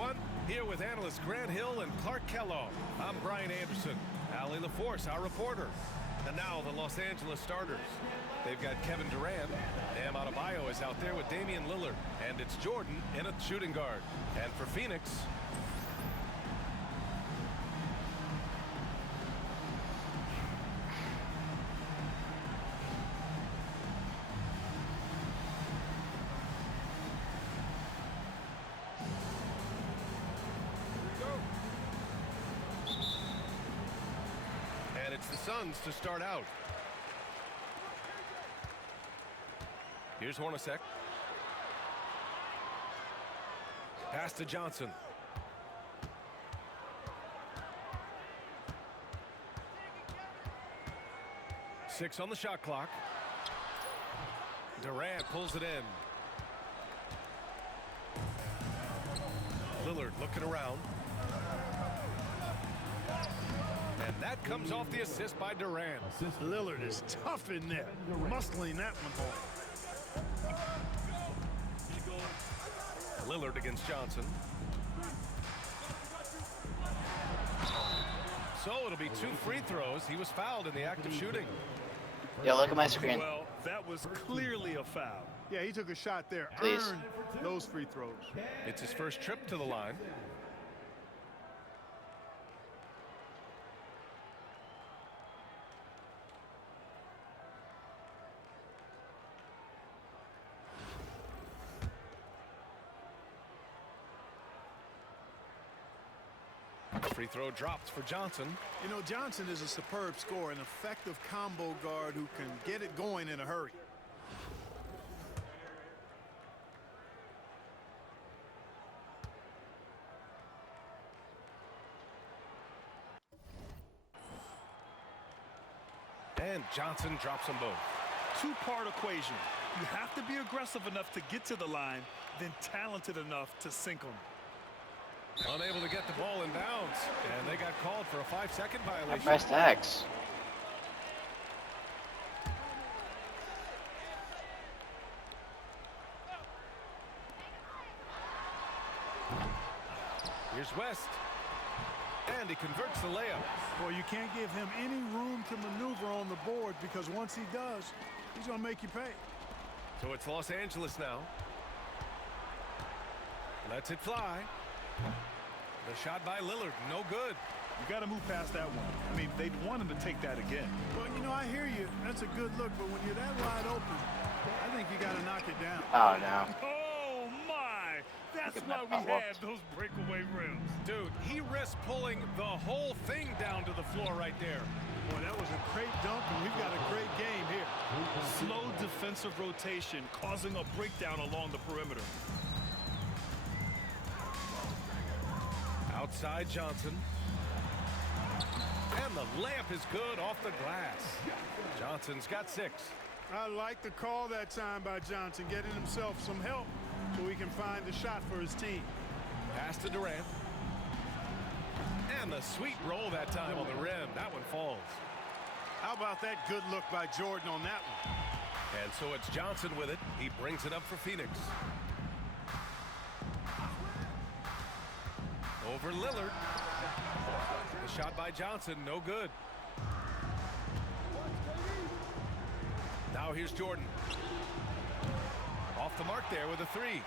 everyone. Here with analysts Grant Hill and Clark Kellogg. I'm Brian Anderson. Allie LaForce, our reporter. And now the Los Angeles starters. They've got Kevin Durant. Bam Adebayo is out there with Damian Lillard. And it's Jordan in at shooting guard. And for Phoenix, it's the Suns to start out. Here's Hornacek. Pass to Johnson. Six on the shot clock. Durant pulls it in. Lillard looking around. And that comes off the assist by Durant. Lillard is tough in there, muscling that one home. Lillard against Johnson. So it'll be 2 free throws. He was fouled in the act of shooting. Yo, look at my screen. Well, that was clearly a foul. Yeah, he took a shot there. Please. Earned those free throws. It's his first trip to the line. Free throw dropped for Johnson. You know, Johnson is a superb scorer, an effective combo guard who can get it going in a hurry. And Johnson drops them both. Two-part equation. You have to be aggressive enough to get to the line, then talented enough to sink them. Unable to get the ball in bounds, and they got called for a 5-second I violation. pressed X. Here's West, and he converts the layup. Boy, you can't give him any room to maneuver on the board because once he does, he's going to make you pay. So it's Los Angeles now. Lets it fly. The shot by Lillard, no good. You got to move past that one. I mean, they'd want him to take that again. Well, you know, I hear you. That's a good look, but when you're that wide open, I think you got to knock it down. Oh, no. Oh, my! That's why we had those breakaway rims. Dude, he risked pulling the whole thing down to the floor right there. Boy, that was a great dunk, and we've got a great game here. Slow defensive rotation causing a breakdown along the perimeter. Outside Johnson. And the layup is good off the glass. Johnson's got 6. I like the call that time by Johnson, getting himself some help so he can find the shot for his team. Pass to Durant. And the sweet roll that time on the rim. That one falls. How about that good look by Jordan on that one? And so it's Johnson with it. He brings it up for Phoenix. Over Lillard. The shot by Johnson, no good. Now here's Jordan. Off the mark there with a 3.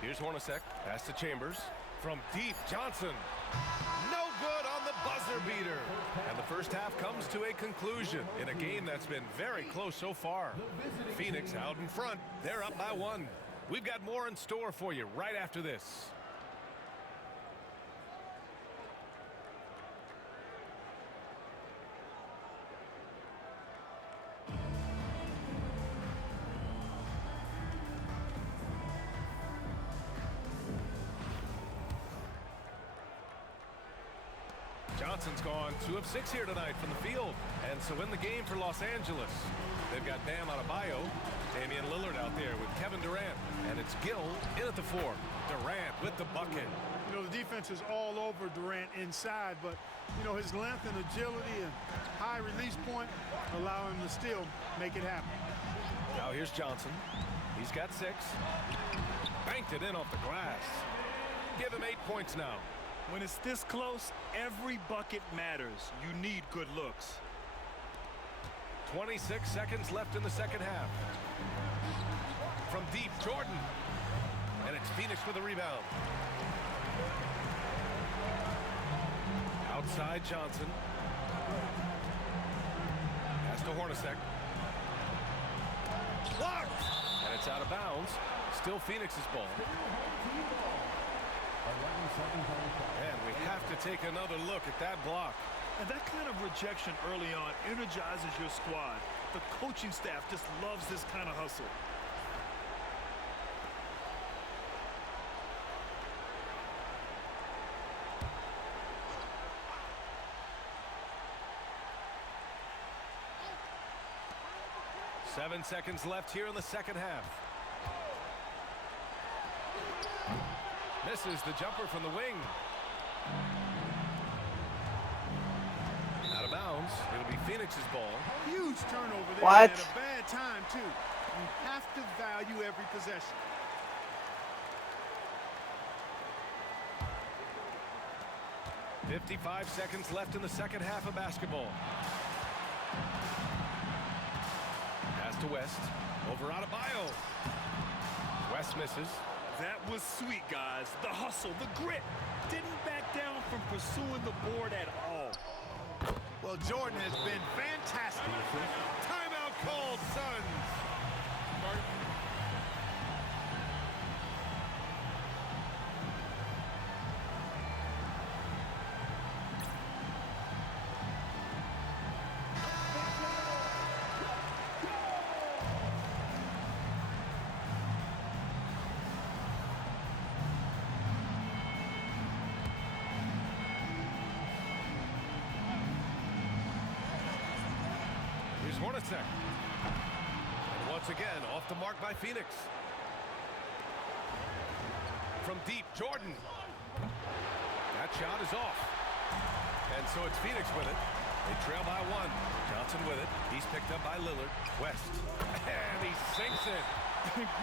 Here's Hornacek. Pass to Chambers. From deep, Johnson. No good on the buzzer beater. And the first half comes to a conclusion in a game that's been very close so far. Phoenix out in front. They're up by 1. We've got more in store for you right after this. Johnson's gone 2 of 6 here tonight from the field. And so in the game for Los Angeles, they've got Bam Adebayo, Damian Lillard out there with Kevin Durant. And it's Gill in at the 4. Durant with the bucket. You know, the defense is all over Durant inside, but, you know, his length and agility and high release point allow him to still make it happen. Now here's Johnson. He's got 6. Banked it in off the glass. Give him 8 points now. When it's this close, every bucket matters. You need good looks. 26 seconds left in the second half. From deep, Jordan. And it's Phoenix with a rebound. Outside Johnson. Pass to Hornacek. Blocked! And it's out of bounds. Still Phoenix's ball. And we have to take another look at that block. And that kind of rejection early on energizes your squad. The coaching staff just loves this kind of hustle. Seven seconds left here in the second half. Misses the jumper from the wing. Out of bounds. It'll be Phoenix's ball. Huge turnover there. What? At a bad time, too. You have to value every possession. .55 seconds left in the second half of basketball. Pass to West. Over Adebayo. West misses. That was sweet, guys. The hustle, the grit. Didn't back down from pursuing the board at all. Well, Jordan has been fantastic. Timeout called, Suns. Here's Hornacek. And once again, off the mark by Phoenix. From deep, Jordan. That shot is off. And so it's Phoenix with it. They trail by 1. Johnson with it. He's picked up by Lillard. West. And he sinks it.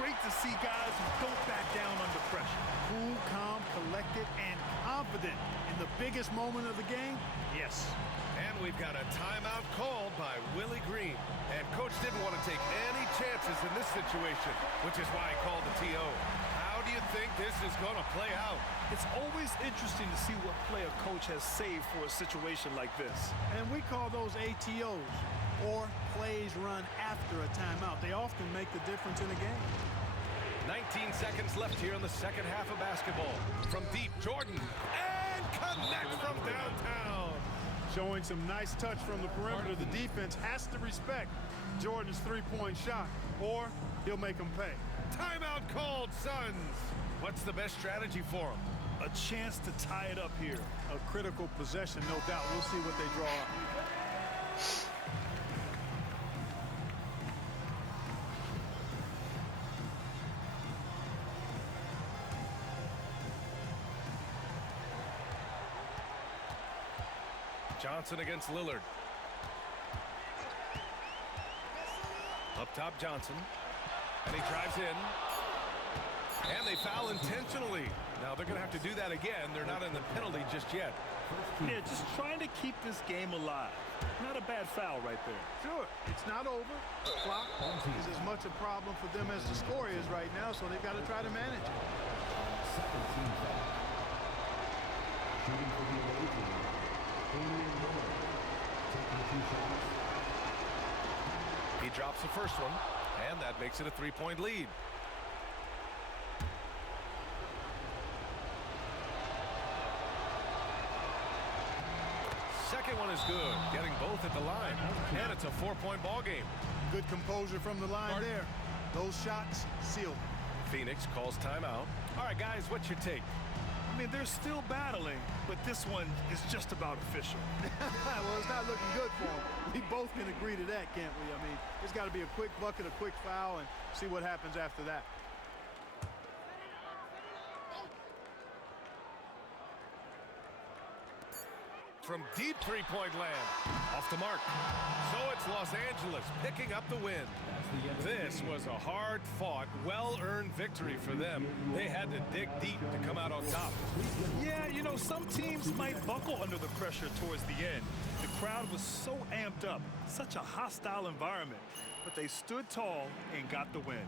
Great to see guys who don't back down under pressure. Cool, calm, collected, and confident in the biggest moment of the game. Yes. And we've got a timeout called by Willie Green. And Coach didn't want to take any chances in this situation, which is why he called the TO. How do you think this is going to play out? It's always interesting to see what play a coach has saved for a situation like this. And we call those ATOs, or plays run after a timeout. They often make the difference in a game. 19 seconds left here in the second half of basketball. From deep, Jordan. And connects from downtown. Showing some nice touch from the perimeter. The defense has to respect Jordan's three-point shot, or he'll make them pay. Timeout called, Suns. What's the best strategy for them? A chance to tie it up here. A critical possession, no doubt. We'll see what they draw up. Johnson against Lillard. Up top, Johnson. And he drives in. And they foul intentionally. Now they're going to have to do that again. They're not in the penalty just yet. Yeah, just trying to keep this game alive. Not a bad foul right there. Sure, it's not over. The clock is as much a problem for them as the score is right now, so they've got to try to manage it. Shooting for the away team. He drops the first one, and that makes it a 3-point lead. Second one is good, getting both at the line, and it's a 4-point ball game. Good composure from the line there. Those shots sealed. Phoenix calls timeout. All right, guys, what's your take? I mean, they're still battling, but this one is just about official. Well, it's not looking good for them. We both can agree to that, can't we? I mean, there's got to be a quick bucket, a quick foul, and see what happens after that. from deep three-point land. Off the mark. So it's Los Angeles picking up the win. This was a hard-fought, well-earned victory for them. They had to dig deep to come out on top. Yeah, you know, some teams might buckle under the pressure towards the end. The crowd was so amped up, such a hostile environment. But they stood tall and got the win.